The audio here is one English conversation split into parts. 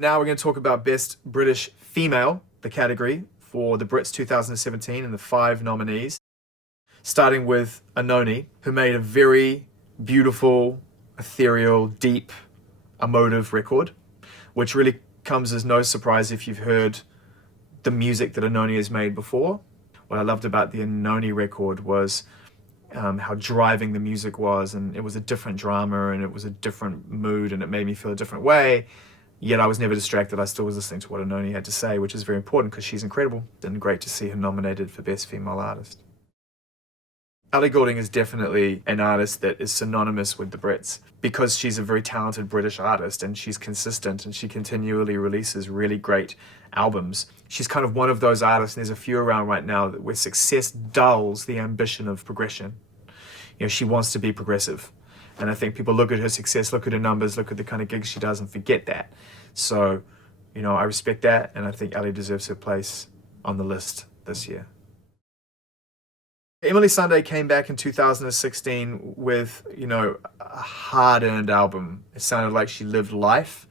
Now we're going to talk about Best British Female, the category for the Brits 2017 and the 5 nominees. Starting with Leonie, who made a very beautiful, ethereal, deep, emotive record, which really comes as no surprise if you've heard the music that Leonie has made before. What I loved about the Leonie record was how driving the music was, and it was a different drama and it was a different mood and it made me feel a different way. Yet I was never distracted. I still was listening to what Leonie had to say, which is very important because she's incredible and great to see her nominated for Best Female Artist. Ellie Goulding is definitely an artist that is synonymous with the Brits because she's a very talented British artist and she's consistent and she continually releases really great albums. She's kind of one of those artists, and there's a few around right now, where success dulls the ambition of progression. You know, she wants to be progressive. And I think people look at her success, look at her numbers, look at the kind of gigs she does and forget that. So, you know, I respect that, and I think Ellie deserves her place on the list this year. Emily Sandé came back in 2016 with, you know, a hard-earned album. It sounded like she lived life,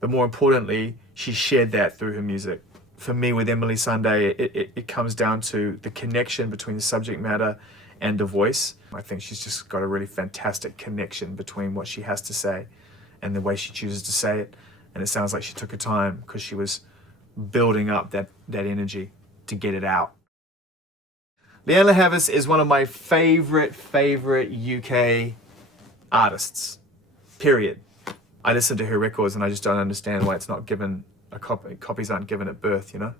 but more importantly, she shared that through her music. For me, with Emily Sandé, it comes down to the connection between the subject matter and the voice. I think she's just got a really fantastic connection between what she has to say and the way she chooses to say it. And it sounds like she took her time because she was building up that energy to get it out. Leonie Haas is one of my favorite UK artists, period. I listen to her records and I just don't understand why it's not given a copy. Copies aren't given at birth, you know?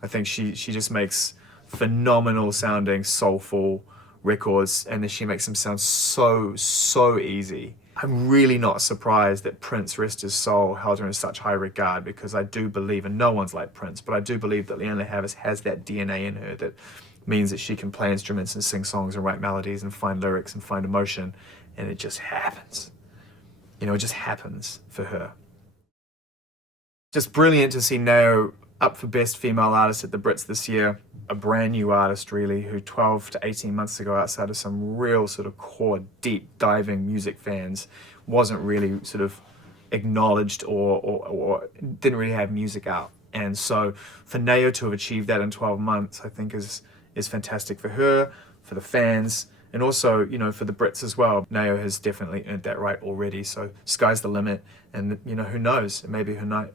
I think she just makes phenomenal sounding, soulful records, and then she makes them sound so easy. I'm really not surprised that Prince, rest his soul, held her in such high regard, because I do believe, and no one's like Prince, but I do believe that Leonie Haas has that DNA in her that means that she can play instruments and sing songs and write melodies and find lyrics and find emotion, and it just happens. You know, it just happens for her. Just brilliant to see Nao up for Best Female Artist at the Brits this year. A brand new artist, really, who 12 to 18 months ago, outside of some real sort of core, deep diving music fans, wasn't really sort of acknowledged or didn't really have music out. And so for Nao to have achieved that in 12 months, I think is fantastic for her, for the fans, and also, you know, for the Brits as well. Nao has definitely earned that right already, so sky's the limit, and, you know, who knows, it may be her night.